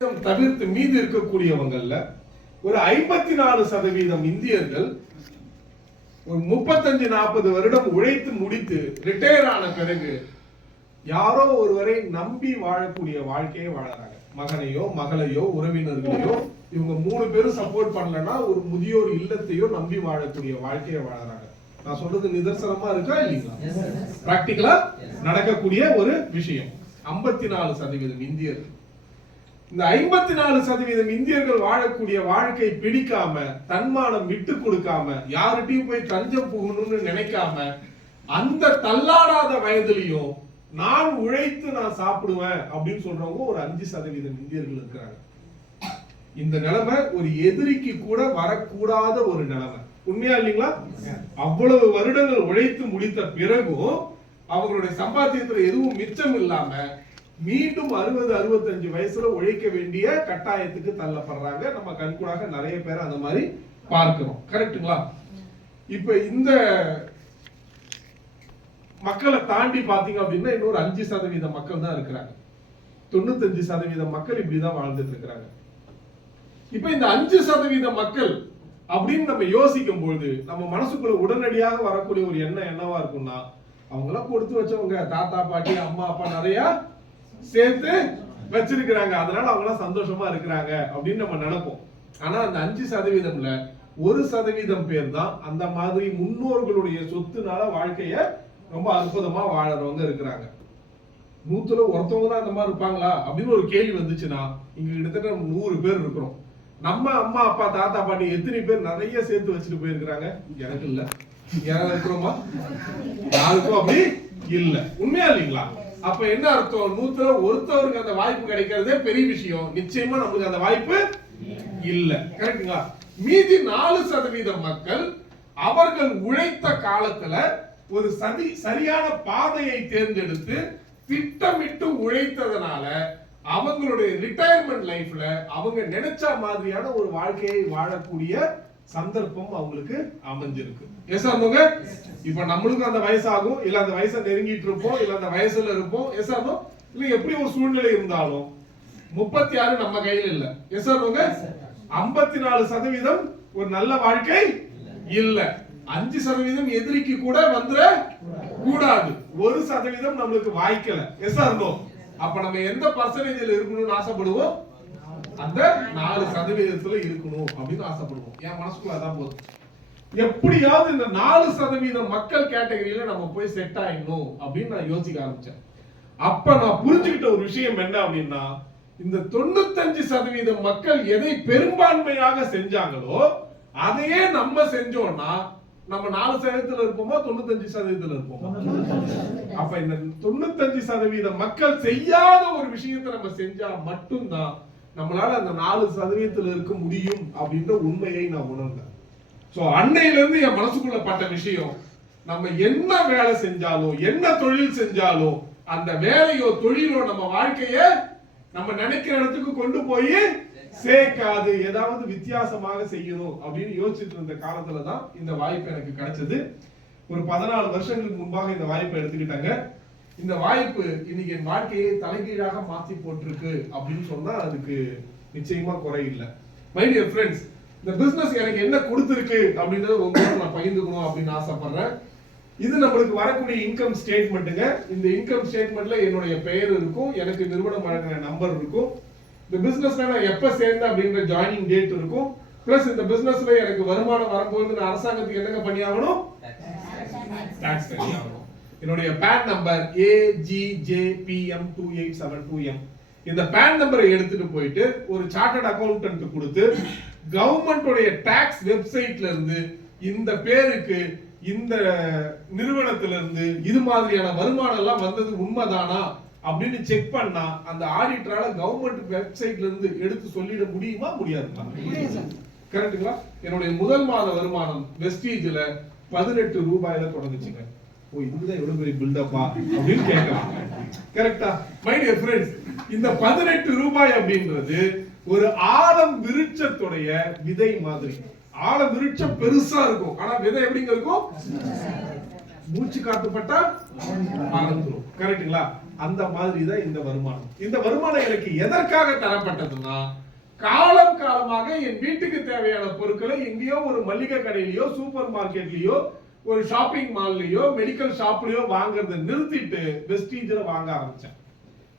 தவிர்த்து மீது இருக்கக்கூடியவங்கல்ல ஒரு 54% இந்தியர்கள் ஒரு 35-40 வருடம் உழைத்து முடித்து ரிட்டையர் ஆன பிறகு யாரோ ஒருவரை நம்பி வாழக்கூடிய வாழ்க்கையை வாழறாங்க. மகனையோ மகளையோ உறவினர்களையோ இவங்க 3 பேரும் சப்போர்ட் பண்ணலன்னா ஒரு முதியோர் இல்லத்தையோ நம்பி வாழக்கூடிய வாழ்க்கையை வாழறாங்க. நான் சொல்றது நிதர்சனமா இருக்கா இல்லீங்களா? பிராக்டிகலா நடக்கக்கூடிய ஒரு விஷயம். 54% இந்தியர்கள். இந்த 54% இந்தியர்கள் வாழக்கூடிய வாழ்க்கை பிடிக்காம, தன்மானம் விட்டு கொடுக்காம, யார்கிட்டயும் போய் தஞ்சம் புகணும்னு நினைக்காம, அந்த தள்ளாடாத வயதிலையும் நான் உழைத்து நான் சாப்பிடுவேன் அப்படின்னு சொல்றவங்க ஒரு 5% இந்தியர்கள் இருக்கிறாங்க. இந்த நிலைமை ஒரு எதிரிக்கு கூட வரக்கூடாத ஒரு நிலைமை. உண்மையா இல்லைங்களா? அவ்வளவு வருடங்கள் உழைத்து முடித்த பிறகும் அவங்களுடைய சம்பாத்தியத்துல எதுவும் மிச்சம் இல்லாம மீண்டும் 60-65 வயசுல உழைக்க வேண்டிய கட்டாயத்துக்கு தள்ளப்படுறாங்க. நம்ம கண்கூடாக நிறைய பேர் அந்த மாதிரி பார்க்கிறோம். கரெக்டுங்களா? இப்ப இந்த மக்களை தாண்டி பாத்தீங்க அப்படின்னா இன்னொரு 5% மக்கள் தான் இருக்கிறாங்க. 95% மக்கள் இப்படிதான் வாழ்ந்துட்டு இருக்கிறாங்க. இப்ப இந்த 5% மக்கள் அப்படின்னு நம்ம யோசிக்கும் பொழுது நம்ம மனசுக்குள்ள உடனடியாக வரக்கூடிய ஒரு எண்ணம் என்னவா இருக்கும்னா, அவங்க எல்லாம் கொடுத்து வச்சவங்க, தாத்தா பாட்டி அம்மா அப்பா நிறைய சேர்த்து வச்சிருக்கிறாங்க, அதனால அவங்க எல்லாம் சந்தோஷமா இருக்கிறாங்க அப்படின்னு நம்ம நினைப்போம். ஆனா அந்த 5%ல 1% பேர் தான் அந்த மாதிரி முன்னோர்களுடைய சொத்துனால வாழ்க்கைய ரொம்ப அற்புதமா வாழறவங்க இருக்கிறாங்க. 100ல ஒருத்தவங்க தான் அந்த மாதிரி இருப்பாங்களா அப்படின்னு ஒரு கேள்வி வந்துச்சுன்னா இங்க கிட்டத்தட்ட 100 பேர் இருக்கிறோம். நம்ம அம்மா அப்பா தாத்தா பாட்டி எத்தனை பேர் நிறைய சேர்த்து வச்சுட்டு போயிருக்கிறாங்க? எனக்கு இல்ல. யாராவது இருக்கிறோமா? யாருக்கும் அப்படி இல்ல. உண்மையா இல்லைங்களா? அப்ப என்ன அர்த்தம்? 100ல ஒருத்தவருக்கு அந்த வாய்ப்பு கிடைக்கிறதே பெரிய விஷயம். நிச்சயமா நமக்கு அந்த வாய்ப்பு இல்ல. கரெக்டுங்களா? மீதி 4% மக்கள் அவர்கள் உழைத்த காலத்துல ஒரு சரியான பாதையை தேர்ந்தெடுத்து திட்டமிட்டு உழைத்ததனால அவங்களுடைய ரிட்டையர்மெண்ட் லைஃப்ல அவங்க நினைச்ச மாதிரியான ஒரு வாழ்க்கையை வாழக்கூடிய சந்தர்ப்பம் அவங்களுக்கு அமைஞ்சிருக்கு. எஸ் ஆனோங்க? இப்ப நம்மளுக்கு அந்த வயசாகும், இல்ல அந்த வயசை நெருங்கிட்டு இருப்போம், இல்ல அந்த வயசுல இருப்போம். எஸ் ஆனோ? இல்ல எப்படி ஒரு சூழ்நிலை இருந்தாலும் 36 நம்ம கையில இல்ல. எஸ் ஆனோங்க? 54% ஒரு நல்ல வாழ்க்கை இல்ல. 5% எதிரிக்கு கூட வந்துட கூடாது. 1% நம்மளுக்கு வாய்க்கல. எஸ் ஆனோ? அப்ப நம்ம எந்த பர்சன்டேஜ்ல இருக்கணும்னு ஆசைப்படுவோம்? அந்த 4% இருக்கணும் அப்படின்னு ஆசைப்படுவோம். என் மனசுக்குள்ள அதான் போகுது. எப்படியாவது இந்த 4% மக்கள் கேட்டகரியில நம்ம போய் செட் ஆயிடணும் அப்படின்னு நான் யோசிக்க ஆரம்பிச்சேன். அப்ப நான் புரிஞ்சுக்கிட்ட ஒரு விஷயம் என்ன அப்படின்னா, இந்த 95% மக்கள் எதை பெரும்பான்மையாக செஞ்சாங்களோ அதையே நம்ம செஞ்சோம்னா நம்ம 4% இருப்போமா 95% இருப்போமா? அப்ப இந்த 95% மக்கள் செய்யாத ஒரு விஷயத்தை நம்ம செஞ்சா மட்டும்தான் நம்மளால அந்த 4% இருக்க முடியும் அப்படின்ற உண்மையை நான் உணர்ந்தேன். சோ அன்னையில இருந்து என் மனசுக்குள்ள பட்ட விஷயம், நம்ம என்ன வேலை செஞ்சாலும் என்ன தொழில் செஞ்சாலும் அந்த வேலையோ தொழிலோ நம்ம வாழ்க்கைய நம்ம நினைக்கிற இடத்துக்கு கொண்டு போய் சேர்க்காது, ஏதாவது வித்தியாசமாக செய்யணும் அப்படின்னு யோசிச்சுட்டு இருந்த காலத்துலதான் இந்த வாய்ப்பு எனக்கு கிடைச்சது. ஒரு 14 வருஷங்களுக்கு முன்பாக இந்த வாய்ப்பை எடுத்துக்கிட்டாங்க. இந்த வாய்ப்பு இன்னைக்கு என் வாழ்க்கையை தலைகீழாக மாற்றி போட்டிருக்கு அப்படின்னு சொன்னா அதுக்கு நிச்சயமா குறை இல்லை. மை டியர் ஃப்ரெண்ட்ஸ், இந்த பிசினஸ் எனக்கு என்ன கொடுத்திருக்கு அப்படின்றத உங்களோட நான் பகிர்ந்துக்கணும் அப்படின்னு ஆசைப்படுறேன். இது நம்மளுக்கு வரக்கூடிய இன்கம் ஸ்டேட்மெண்ட்டுங்க. இந்த இன்கம் ஸ்டேட்மெண்ட்ல என்னுடைய பெயர் இருக்கும், எனக்கு நிறுவனம் வழங்கின நம்பர் இருக்கும், இந்த பிசினஸ்ல நான் எப்ப சேர்ந்தேன் அப்படின்ற ஜாயினிங் டேட் இருக்கும், பிளஸ் இந்த பிசினஸ்ல எனக்கு வருமானம் வரும்போது நான் அரசாங்கத்துக்கு என்னங்க பண்ணி ஆகணும்? டாக்ஸ் கட்டி ஆகணும். என்னுடைய பேன் நம்பர் AGJPM2872M. இந்த பேன் நம்பரை எடுத்துட்டு போயிட்டு ஒரு சார்ட்டர்ட் அக்கவுண்டன்ட் கொடுத்து கவர்மெண்டோட டாக்ஸ் வெப்சைட்ல இருந்து இந்த பேருக்கு இந்த நிறுவனத்துல இருந்து இது மாதிரியான வருமானம் எல்லாம் வந்தது உண்மைதானா அப்படின்னு செக் பண்ணா அந்த ஆடிட்டரால கவர்மெண்ட் வெப்சைட்ல இருந்து எடுத்து சொல்லிட முடியுமா? முடியாதுங்களா? கரெக்ட்டுங்களா? என்னுடைய முதல் மாத வருமானம் வெஸ்டீஜ்ல 18 ரூபாயில தொடங்குச்சுங்க. ஓ, இதுதான் எவ்வளவு பெரிய பில்டப்பா அப்படின்னு கேட்கலாம். கரெக்டா? மை டியர் ஃப்ரெண்ட்ஸ், இந்த 18 ரூபாய் அப்படின்றது ஒரு ஆலம் விருட்சத்துடைய விதை மாதிரி. ஆலம் விருட்சம் பெருசா இருக்கும், ஆனா விதை எப்படிங்க இருக்கும்? மூச்சு காத்துப்பட்டா பறந்துரும். கரெக்ட்டுங்களா? அந்த மாதிரி தான் இந்த வருமானம். இந்த வருமானம் எனக்கு எதற்காக தரப்பட்டதுன்னா, காலம் காலமாக என் வீட்டுக்கு தேவையான பொருட்களை எங்கேயோ ஒரு மளிகை கடையிலயோ சூப்பர் மார்க்கெட்லயோ ஒரு ஷாப்பிங் மால்லயோ மெடிக்கல் ஷாப்லயோ வாங்குறதை நிறுத்திட்டு வெஸ்டீஜ்ல வாங்க ஆரம்பிச்சேன்.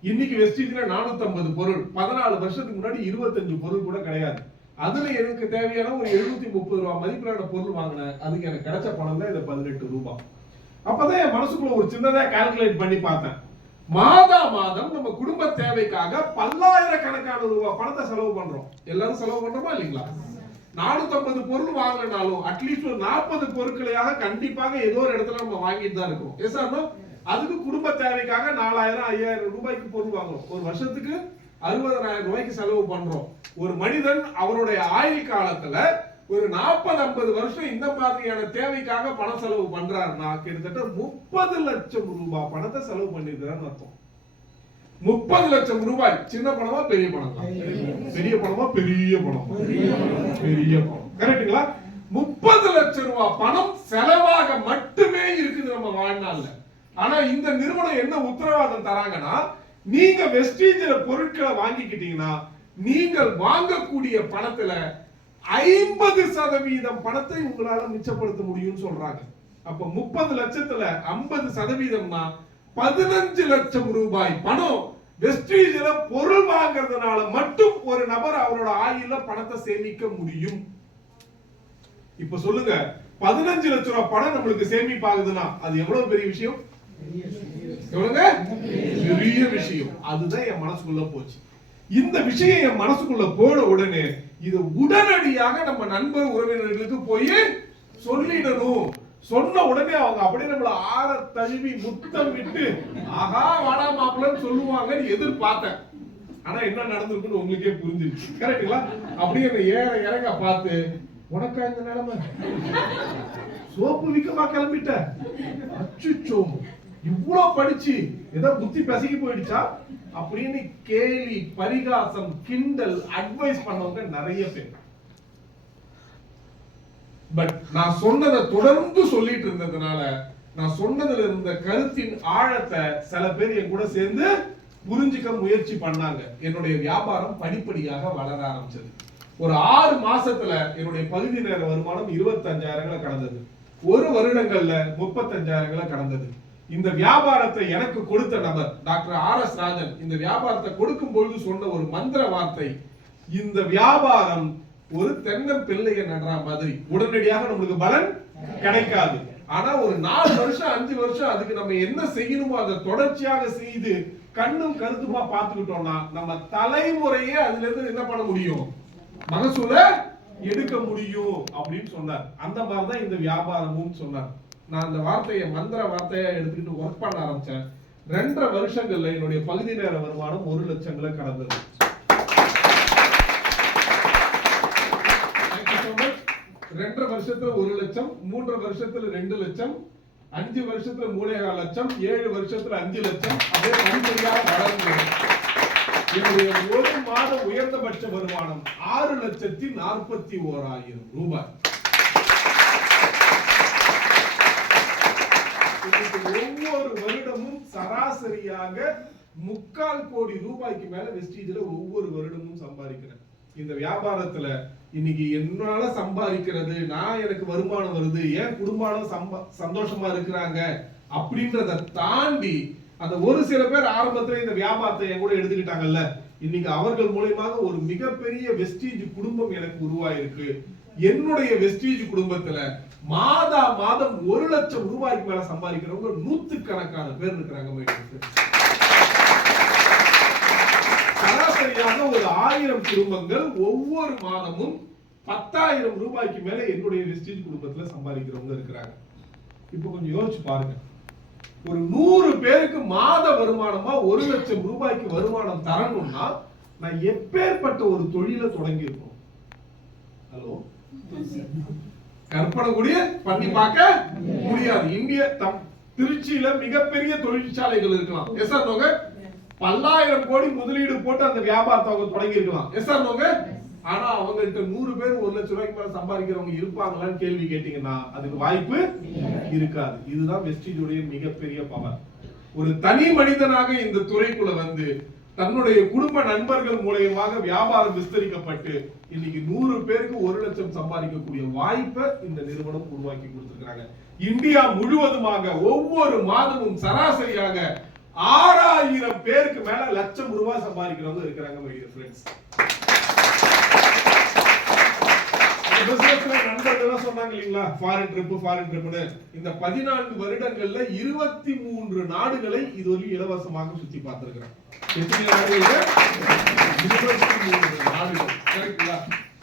இன்னைக்கு வெஸ்டீஜ்ல 450 பொருள், 14 வருஷத்துக்கு முன்னாடி 25 பொருள் கூட கிடையாது. அதுல எனக்கு தேவையான ஒரு 730 ரூபாய் மதிப்பிலான பொருள் வாங்கினேன். அதுக்கு எனக்கு கிடைச்ச பணம் தான் இந்த 18 ரூபாய். அப்பதான் என் மனசுக்குள்ள ஒரு சின்னதா கால்குலேட் பண்ணி பார்த்தேன். மாதா மாதம் நம்ம குடும்ப தேவைக்காக பல்லாயிரக்கணக்கான ரூபாய் பணத்தை செலவு பண்றோம். எல்லாரும் செலவு பண்றோமா இல்லைங்களா? 450 பொருள் வாங்கினாலும் அட்லீஸ்ட் ஒரு 40 பொருட்களையாக கண்டிப்பாக ஏதோ ஒரு இடத்துல நம்ம வாங்கிட்டு தான் இருக்கோம். Yes or no? அதுக்கு குடும்ப தேவைக்காக 4000 5000 ரூபாய்க்கு பொருள் வாங்குறோம். ஒரு வருஷத்துக்கு 60000 ரூபாய்க்கு செலவு பண்றோம். ஒரு மனிதன் அவருடைய ஆயுள் காலத்துல ஒரு 40-50 வருஷம் இந்த மாதிரியான தேவைக்காக பணம் செலவு பண்றாருன்னா கிட்டத்தட்ட 30 லட்சம் ரூபாய் பணத்தை செலவு பண்ணிருக்கிறான்னு அர்த்தம். 30 லட்சம் ரூபாய் சின்ன பணமா பெரிய பணமா? பெரிய பணமா பெரிய பணம்? பெரிய பணம். கரெக்ட்டுங்களா? 30 லட்சம் ரூபாய் பணம் செலவாக மட்டுமே இருக்குது நம்ம வாழ்நாள்ல. ஆனா இந்த நிறுவனம் என்ன உத்தரவாதம் தராங்கன்னா, நீங்க வெஸ்டீஜ்ல பொருட்களை வாங்கிக்கிட்டீங்கன்னா நீங்கள் வாங்கக்கூடிய பணத்துல 50% பணத்தை உங்களால மிச்சப்படுத்த முடியும்னு சொல்றாங்க. அப்ப 30 லட்சத்துல 50%னா 15 லட்சம் ரூபாய் பணம் வெஸ்டீஜ்ல பொருள் வாங்குறதுனால மட்டும் ஒரு நபர் அவரோட ஆயுள்ல பணத்தை சேமிக்க முடியும். இப்ப சொல்லுங்க, 15 லட்சம் ரூபாய் பணம் நம்மளுக்கு சேமிப்பாகுதுன்னா அது எவ்வளவு பெரிய விஷயம்? எவ்வளவுங்க பெரிய விஷயம். அதுதான் என் மனசுக்குள்ள போச்சு. இந்த விஷயம் என் மனசுக்குள்ள போன உடனே இது உடனடியாக நம்ம நண்பர் உறவினர்களுக்கு போய் சொல்லிடணும். சொன்ன உடனே அவங்க அப்படியே நம்மள ஆற தழுவி முத்தம் விட்டு ஆகா வாடா மாப்பிள்ளன்னு சொல்லுவாங்கன்னு எதிர்பார்த்தேன். ஆனா என்ன நடந்திருக்குன்னு உங்களுக்கே புரிஞ்சிருச்சு. கரெக்டுங்களா? அப்படியே ஏற இறங்க பார்த்து, உனக்கா இந்த நிலைமை? சோப்பு விக்கமா கிளம்பிட்ட? அச்சுச்சோ, இவ்வளவு படிச்சு ஏதோ புத்தி பசிக்கு போயிடுச்சா அப்படின்னு கேலி பரிகாசம் கிண்டல் அட்வைஸ் பண்ணவங்க நிறைய பேர். பட் நான் சொன்னதை தொடர்ந்து சொல்லிட்டு இருந்ததுனால நான் சொன்னதுல இருந்த கருத்தின் ஆழத்தை சில பேர் என் கூட சேர்ந்து புரிஞ்சுக்க முயற்சி பண்ணாங்க. என்னுடைய வியாபாரம் படிப்படியாக வளர ஆரம்பிச்சது. ஒரு 6 மாசத்துல என்னுடைய பகுதி நேர வருமானம் 25,000 கடந்தது. ஒரு வருடங்கள்ல 35,000 கடந்தது. இந்த வியாபாரத்தை எனக்கு கொடுத்த நபர் டாக்டர் RS ராஜன் இந்த வியாபாரத்தை கொடுக்கும் பொழுது சொன்ன ஒரு மந்திர வார்த்தை, இந்த வியாபாரம் ஒரு தென்னம்பிள்ளைய நடுற மாதிரி உடனடியாக நம்மளுக்கு பலன் கிடைக்காது. ஆனா ஒரு 4 வருஷம் 5 வருஷம் அதுக்கு நம்ம என்ன செய்யணுமோ அதை தொடர்ச்சியாக செய்து கண்ணும் கருத்துமா பார்த்துக்கிட்டோம்னா நம்ம தலைமுறையே அதுல இருந்து என்ன பண்ண முடியும்? மகசூல எடுக்க முடியும் அப்படின்னு சொன்னார். அந்த மாதிரிதான் இந்த வியாபாரமும் சொன்னார். நான் அந்த வார்த்தையை மந்திர வார்த்தையா எடுத்துக்கிட்டு ஒர்க் பண்ண ஆரம்பிச்சேன். 2.5 வருஷங்கள்ல என்னுடைய பகுதி நேர வருமானம் 1 லட்சங்களை கடந்தது. 2.5 வருஷத்துல 1 லட்சம், 3 வருஷத்துல 2 லட்சம், 5 வருஷத்துல 3.5 லட்சம், 7 வருஷத்துல 5 லட்சம், அப்படியே படிப்படியாக வளர்ந்து என்னுடைய ஒரு மாத உயர்ந்தபட்ச வருமானம் 6,41,000 ரூபாய். ஒவ்வொரு வருடமும் சராசரியாக 3/4 கோடி ரூபாய்க்கு மேல வெஸ்டீஜ்ல ஒவ்வொரு வருடமும் சம்பாதிக்கிறேன். இந்த வியாபாரத்துல இன்னைக்கு என்னால சம்பாதிக்கிறது, நான் எனக்கு வருமானம் வருது, என் குடும்பம் சந்தோஷமா இருக்கிறாங்க அப்படின்றத தாண்டி அந்த ஒரு சில பேர் ஆரம்பத்துல இந்த வியாபாரத்தை என் கூட எடுத்துக்கிட்டாங்கல்ல, இன்னைக்கு அவர்கள் மூலமாக ஒரு மிகப்பெரிய வெஸ்டீஜ் குடும்பம் எனக்கு உருவாயிருக்கு. என்னுடைய வெஸ்டீஜ் குடும்பத்துல மாதா மாதம் 1 லட்சம் ரூபாய்க்கு மேல சம்பாதிக்கிறவங்க 100கணக்கான பேர் இருக்கிறாங்க. சராசரியாக ஒரு 1000 குடும்பங்கள் ஒவ்வொரு மாதமும் 10,000 ரூபாய்க்கு மேல என்னுடைய வெஸ்டீஜ் குடும்பத்துல சம்பாதிக்கிறவங்க இருக்கிறாங்க. இப்ப கொஞ்சம் யோசிச்சு பாருங்க, ஒரு 100 பேருக்கு மாத வருமானமா 1 லட்சம் ரூபாய்க்கு வருமானம் தரணும்னா நான் எப்பேற்பட்ட ஒரு தொழிலை தொடங்கி இருக்கணும்? ஹலோ, கற்பனை கூட பண்ணி பார்க்க முடியாது. இந்திய திருச்சியில மிகப்பெரிய தொழிற்சாலைகள் இருக்கலாம். எஸ் ஆர் நோங்க? பல்லாயிரம் கோடி முதலீடு போட்டு அந்த வியாபாரத்தை அவங்க தொடங்கி இருக்கலாம். எஸ் ஆர் நோங்க? ஆனா அவங்கள்ட்ட 100 பேர் 1 லட்சம் ரூபாய்க்கு மேல சம்பாதிக்கிறவங்க இருப்பாங்களான்னு கேள்வி கேட்டீங்கன்னா அதுக்கு வாய்ப்பு இருக்காது. இதுதான் வெஸ்டீஜ் உடைய மிகப்பெரிய பவர். ஒரு தனி மனிதனாக இந்த துறைக்குள்ள வந்து தன்னுடைய குடும்ப நண்பர்கள் மூலயமாக வியாபாரம் விஸ்தரிக்கப்பட்டு இன்னைக்கு 100 பேருக்கு 1 லட்சம் சம்பாதிக்கக்கூடிய வாய்ப்பை இந்த நிறுவனம் உருவாக்கி கொடுத்திருக்காங்க. இந்தியா முழுவதுமாக ஒவ்வொரு மாதமும் சராசரியாக 6000 பேருக்கு மேல லட்சம் ரூபாய் சம்பாதிக்கிறவங்க இருக்கிறாங்க. நண்பர்கள் சொன்னாங்க இல்லீங்களா, ஃபாரின் ட்ரிப்னு. இந்த 14 வருடங்கள்ல 23 நாடுகளை இதுவரை இலவசமாக சுத்தி பார்த்திருக்கிறேன். எத்தனை நாடுகள்? 23 நாடுகள். கரெக்ட்டுங்களா?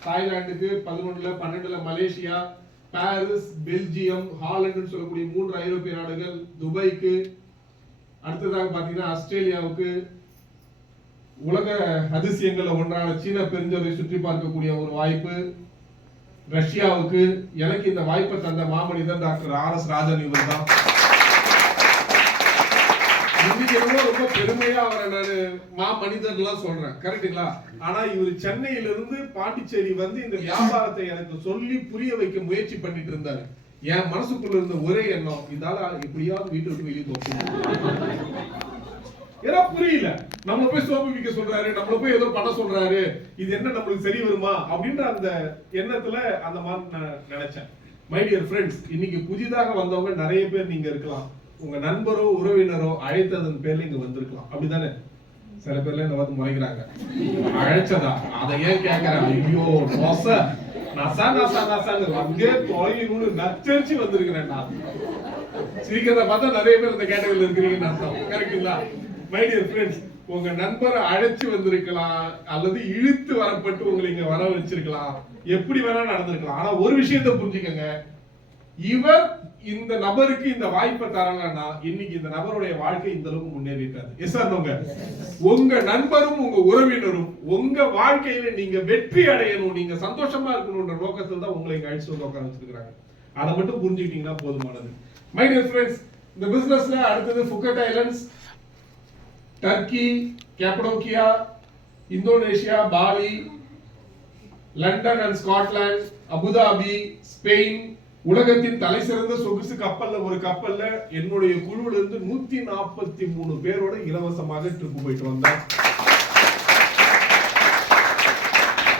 தாய்லாந்துக்கு 11ல 12ல மலேசியா, பாரிஸ், பெல்ஜியம், ஹாலந்து சொல்லக்கூடிய 3 ஐரோப்பிய நாடுகள், துபாய்க்கு, அடுத்ததாக பாத்தீங்கன்னா ஆஸ்திரேலியாவுக்கு, உலக அதிசயங்கள்ல ஒன்றான சீன பெருஞ்சுவரை சுற்றி பார்க்கக்கூடிய ஒரு வாய்ப்பு, ரஷ்யாவுக்கு. எனக்கு இந்த வாய்ப்பை தந்த மாமனிதர் டாக்டர் RS ராஜன் இவர் தான். இன்னைக்கு ரொம்ப பெருமையா அவரை நான் மாமனிதர் எல்லாம் சொல்றேன், கரெக்டுங்களா? ஆனா இவர் சென்னையிலிருந்து பாண்டிச்சேரி வந்து இந்த வியாபாரத்தை எனக்கு சொல்லி புரிய வைக்க முயற்சி பண்ணிட்டு இருந்தாரு. என் மனசுக்குள்ள இருந்த ஒரே எண்ணம், இதால எப்படியாவது வீட்டை விட்டு வெளியே தோற்று. ஏன்னா புரியல, நம்ம போய் சோப்பு விற்க சொல்றாரு, நம்மள போய் ஏதோ பண்ண சொல்றாரு, இது என்ன நம்மளுக்கு சரி வருமா அப்படின்ற அந்த எண்ணத்துல அந்த மாதிரி நான் நினைச்சேன். மை டியர் ஃப்ரெண்ட்ஸ், இன்னைக்கு புதிதாக வந்தவங்க நிறைய பேர் நீங்க இருக்கலாம். உங்க நண்பரோ உறவினரோ அழைத்ததன் பேர்ல இங்க வந்திருக்கலாம், அப்படிதானே? சில பேர்ல என்ன வந்து முறைக்கிறாங்க, அழைச்சதா அதை ஏன் கேட்கறாங்க? ஐயோ மோச நசா நசா நசாங்க அங்கே தொலைன்னு நச்சரிச்சு வந்திருக்கிறேன் நான். சிரிக்கிறத பார்த்தா நிறைய பேர் இந்த கேட்டகரியில் இருக்கிறீங்கன்னு அர்த்தம், கரெக்டுங்களா? மை டியர் ஃப்ரெண்ட்ஸ், உங்க நண்பரை அழைச்சு வந்திருக்கலாம் அல்லது இழுத்து வரப்பட்டு உங்களை இங்க வர வச்சிருக்கலாம், எப்படி வேணா நடந்திருக்கலாம். ஆனா ஒரு விஷயத்தை புரிஞ்சுக்கங்க, இவர் இந்த நபருக்கு இந்த வாய்ப்பை தரலன்னா இன்னைக்கு இந்த நபருடைய வாழ்க்கை இந்த அளவுக்கு முன்னேறிட்டாரு. S or நோங்க? உங்க நண்பரும் உங்க உறவினரும் உங்க வாழ்க்கையில நீங்க வெற்றி அடையணும், நீங்க சந்தோஷமா இருக்கணும்ன்ற நோக்கத்தில் தான் உங்களை இங்க அழைச்சு வந்து உட்கார வச்சிருக்காங்க. அதை மட்டும் புரிஞ்சுக்கிட்டீங்கன்னா போதுமானது. மை டியர் ஃப்ரெண்ட்ஸ், இந்த பிசினஸ்ல அடுத்தது Phuket islands, Turkey, Cappadocia, Indonesia, Bali, London and Scotland, Abu Dhabi, Spain, உலகத்தின் தலை சிறந்த சொகுசு கப்பல்ல ஒரு கப்பல்ல என்னுடைய குழுவில இருந்து 143 பேரோட இலவசமாக ட்ரிப் போயிட்டு வந்தேன்.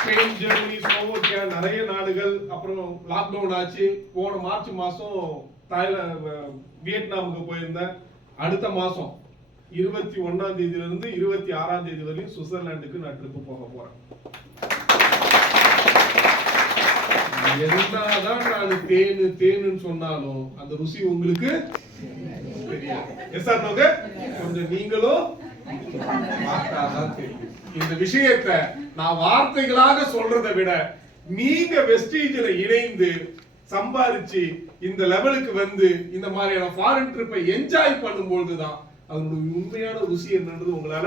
ஸ்பெயின், ஜெர்மனி, ஸ்லோவாக்கியா, நிறைய நாடுகள். அப்புறம் லாக்டவுன் ஆச்சு, போன மார்ச் மாசம் வியட்நாமுக்கு போயிருந்தேன். அடுத்த மாசம் 21ஆம் தேதியில இருந்து 26ஆம் தேதி வரையும் சுவிட்சர்லாந்துக்கு நான் ட்ரிப் போக போறேன். என்னதான் நான் தேனு சொன்னாலும் அந்த ருசி உங்களுக்கு தெரியாது. எஸ் ஆர் நோங்க? கொஞ்சம் நீங்களும் பார்த்தாதான் தெரியும். இந்த விஷயத்தை நான் வார்த்தைகளாக சொல்றதை விட நீங்க வெஸ்டீஜ்ல இணைந்து சம்பாதிச்சு இந்த லெவலுக்கு வந்து இந்த மாதிரியான ஃபாரின் ட்ரிப்பை என்ஜாய் பண்ணும்போதுதான் அதனுடைய உண்மையான ருசி என்னன்றது உங்களால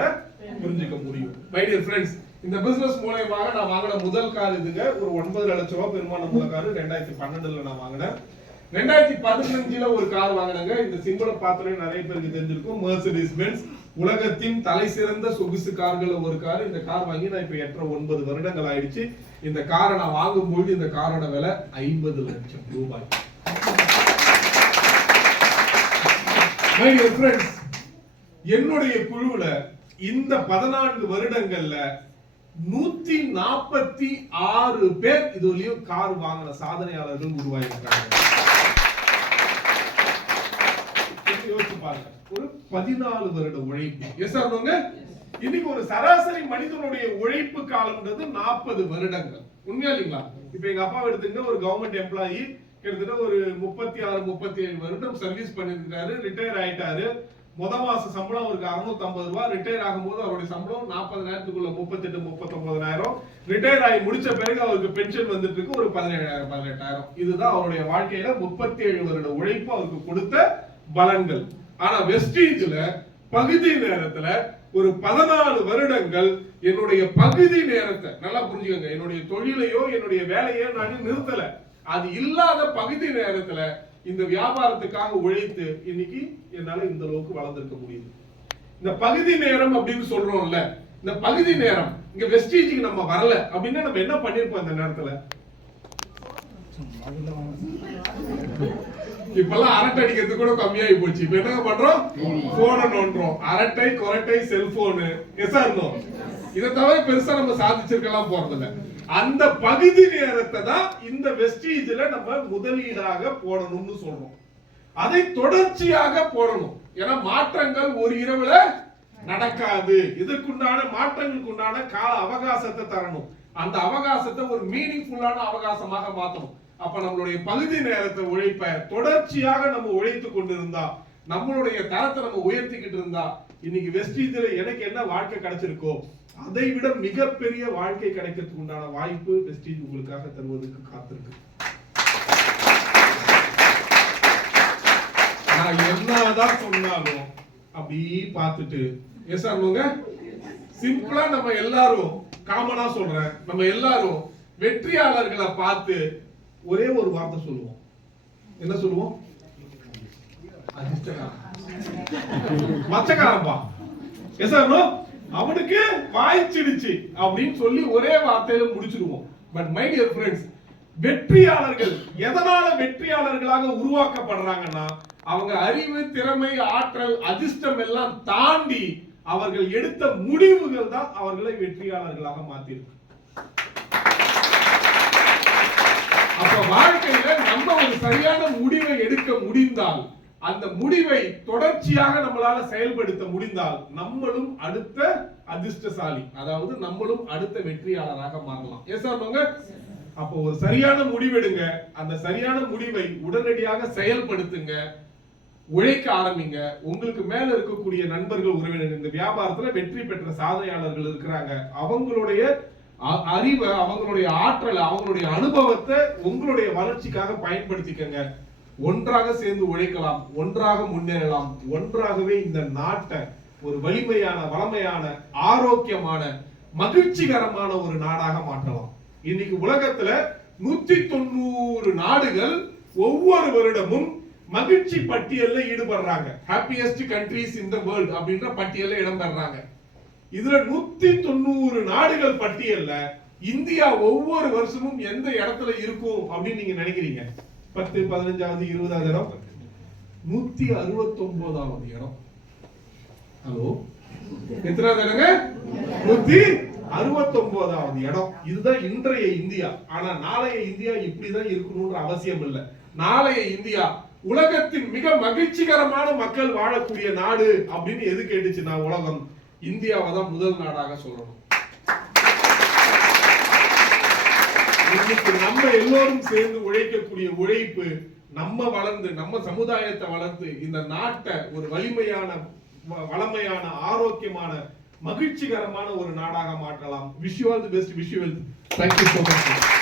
புரிஞ்சுக்க முடியும். மை டியர் ஃப்ரெண்ட்ஸ், இந்த பிசினஸ் மூலமாக நான் வாங்கின முதல் கார் இதுங்க. ஒரு 9 லட்சம் ரூபாய் பெருமான முதல் கார் 2012ல நான் வாங்கினேன். 2015ல ஒரு கார் வாங்கினேங்க. இந்த சிம்பிளை பார்த்தோன்னே நிறைய பேருக்கு தெரிஞ்சிருக்கும், மெர்சிடிஸ் பென்ஸ். உலகத்தின் தலை சிறந்த சொகுசு கார்கள் ஒரு கார். இந்த கார் வாங்கி நான் இப்ப 8-9 வருடங்கள் ஆயிடுச்சு. இந்த காரை நான் வாங்கும்போது இந்த காரோட விலை 50 லட்சம் ரூபாய். மை டியர் ஃப்ரெண்ட்ஸ், என்னுடைய குழுவுல இந்த 14 வருடங்கள்ல 146 பேர் இதுவரையும் கார் வாங்கின சாதனையாளர்கள் உருவாயிருக்காங்க. யோசிச்சு பாருங்க, ஒரு 14 வருட உழைப்பு. எஸ் ஆர்ங்க? இன்னைக்கு ஒரு சராசரி மனிதனுடைய உழைப்பு காலம்ன்றது 40 வருடங்கள். உண்மையா இல்லைங்களா? இப்ப எங்க அப்பா எடுத்துங்க, ஒரு கவர்மெண்ட் எம்ப்ளாயி, கிட்டத்தட்ட ஒரு 36-37 வருடம் சர்வீஸ் பண்ணிருக்காரு, ரிட்டையர் ஆயிட்டாரு. மாச சம்பளம் அவருக்கு 650 ரூபாய். ரிட்டையர் ஆகும்போது அவருடைய சம்பளம் 40,000க்குள்ள 38-39,000. ரிட்டையர் ஆகி முடிச்ச பிறகு அவருக்கு பென்ஷன் வந்துட்டு இருக்கு ஒரு 17,000-18,000. இதுதான் அவருடைய வாழ்க்கையில 37 வருட உழைப்பு அவருக்கு கொடுத்த பலன்கள். ஆனா வெஸ்டீஜ்ல பகுதி நேரத்துல ஒரு 14 வருடங்கள் என்னுடைய பகுதி நேரத்தை நல்லா புரிஞ்சுக்கங்க, என்னுடைய தொழிலையோ என்னுடைய வேலையோ நான் நிறுத்தல. அது இல்லாத பகுதி நேரத்துல இந்த வியாபாரத்துக்காக உழைத்து இன்னைக்கு என்னால இந்த அளவுக்கு வளர்ந்திருக்க முடியுது. இந்த பகுதி நேரம் அப்படின்னு சொல்றோம்ல, இந்த பகுதி நேரம் இங்க வெஸ்டீஜுக்கு நம்ம வரல அப்படின்னா நம்ம என்ன பண்ணிருப்போம் இந்த நேரத்துல? இப்பெல்லாம் அரட்டை அடிக்கிறது கூட கம்மியாகி போச்சு. இப்ப என்ன பண்றோம்? போனை நோண்டுறோம். அரட்டை, கொரட்டை, செல்போனு, எஸ்ஆர்னோ. இதை தவிர பெருசா நம்ம சாதிச்சிருக்கலாம் போறதில்ல. அந்த பகுதி நேரத்தை தான் இந்த வெஸ்டீஜ்ல நம்ம முதலீடாக போடணும்னு சொல்றோம். அதை தொடர்ச்சியாக போடணும். ஏன்னா மாற்றங்கள் ஒரு இரவுல நடக்காது. இதற்குண்டான மாற்றங்களுக்கு உண்டான கால அவகாசத்தை தரணும். அந்த அவகாசத்தை ஒரு மீனிங்ஃபுல்லான அவகாசமாக மாற்றணும். அப்ப நம்மளுடைய பகுதி நேரத்தை உழைப்ப தொடர்ச்சியாக நம்ம உழைத்து கொண்டிருந்தா, நம்மளுடைய தரத்தை நம்ம உயர்த்திக்கிட்டு இருந்தா, இன்னைக்கு வெஸ்டீஜ்ல எனக்கு என்ன வாழ்க்கை கிடைச்சிருக்கோ அதை விட மிகப்பெரிய வாழ்க்கை கிடைக்கிறதுக்கு உண்டான வாய்ப்பு வெஸ்டீஜ் உங்களுக்காக தருவதற்கு காத்திருக்கு. நான் என்னதான் சொன்னாலும் அப்படி பார்த்துட்டு சிம்பிளா நம்ம எல்லாரும் காமனா சொல்றேன், நம்ம எல்லாரும் வெற்றியாளர்களை பார்த்து ஒரே ஒரு வார்த்தை சொல்லுவோம். என்ன சொல்லுவோம்? மச்சக்காரப்பா அவனுக்கு வாய்ச்சிடுச்சு அப்படின்னு சொல்லி ஒரே வார்த்தையில முடிச்சிடுவோம். பட் மை டியர் ஃப்ரெண்ட்ஸ், வெற்றியாளர்கள் எதனால வெற்றியாளர்களாக உருவாக்கப்படுறாங்கன்னா, அவங்க அறிவு, திறமை, ஆற்றல், அதிர்ஷ்டம் எல்லாம் தாண்டி அவர்கள் எடுத்த முடிவுகள் தான் அவர்களை வெற்றியாளர்களாக மாத்திருக்கு. அப்ப வாழ்க்கையில நம்ம ஒரு சரியான முடிவை எடுக்க முடிந்தால், அந்த முடிவை தொடர்ச்சியாக நம்மளால செயல்படுத்த முடிந்தால், நம்மளும் அடுத்த அதிர்ஷ்டசாலி, அதாவது நம்மளும் அடுத்த வெற்றியாளராக மாறலாம். அப்போ ஒரு சரியான முடிவெடுங்க. அந்த சரியான முடிவை உடனடியாக செயல்படுத்துங்க. உழைக்க ஆரம்பிங்க. உங்களுக்கு மேல இருக்கக்கூடிய நண்பர்கள், உறவினர்கள், இந்த வியாபாரத்துல வெற்றி பெற்ற சாதனையாளர்கள் இருக்கிறாங்க. அவங்களுடைய அறிவை, அவங்களுடைய ஆற்றலை, அவங்களுடைய அனுபவத்தை உங்களுடைய வளர்ச்சிக்காக பயன்படுத்திக்கங்க. ஒன்றாக சேர்ந்து உழைக்கலாம், ஒன்றாக முன்னேறலாம், ஒன்றாகவே இந்த நாட்டை ஒரு வலிமையான, வளமையான, ஆரோக்கியமான, மகிழ்ச்சிகரமான ஒரு நாடாக மாற்றலாம். இன்னைக்கு உலகத்துல 190 நாடுகள் ஒவ்வொரு வருடமும் மகிழ்ச்சி பட்டியல்ல ஈடுபடுறாங்க. Happiest countries in the world அப்படின்ற பட்டியல்ல இடம்பெறாங்க. இதுல 190 நாடுகள் பட்டியல்ல இந்தியா ஒவ்வொரு வருஷமும் எந்த இடத்துல இருக்கும் அப்படின்னு நீங்க நினைக்கிறீங்க? 10, 15வது, 20வது இடம், 169வது இடம். ஹலோ, எத்தனாவது இடங்க? 169வது இடம். இதுதான் இன்றைய இந்தியா. ஆனா நாளைய இந்தியா இப்படிதான் இருக்கணும்ன்ற அவசியம் இல்லை. நாளைய இந்தியா உலகத்தின் மிக மகிழ்ச்சிகரமான மக்கள் வாழக்கூடிய நாடு அப்படின்னு எது கேட்டுச்சுன்னா, உலகம் இந்தியாவை தான் முதல் நாடாக சொல்லணும். இன்னைக்கு நம்ம எல்லோரும் சேர்ந்து உழைக்கக்கூடிய உழைப்பு, நம்ம வளர்ந்து, நம்ம சமுதாயத்தை வளர்த்து, இந்த நாட்டை ஒரு வலிமையான, வளமையான, ஆரோக்கியமான, மகிழ்ச்சிகரமான ஒரு நாடாக மாற்றலாம். Wish you all the best. Wish you wealth. Thank you so much.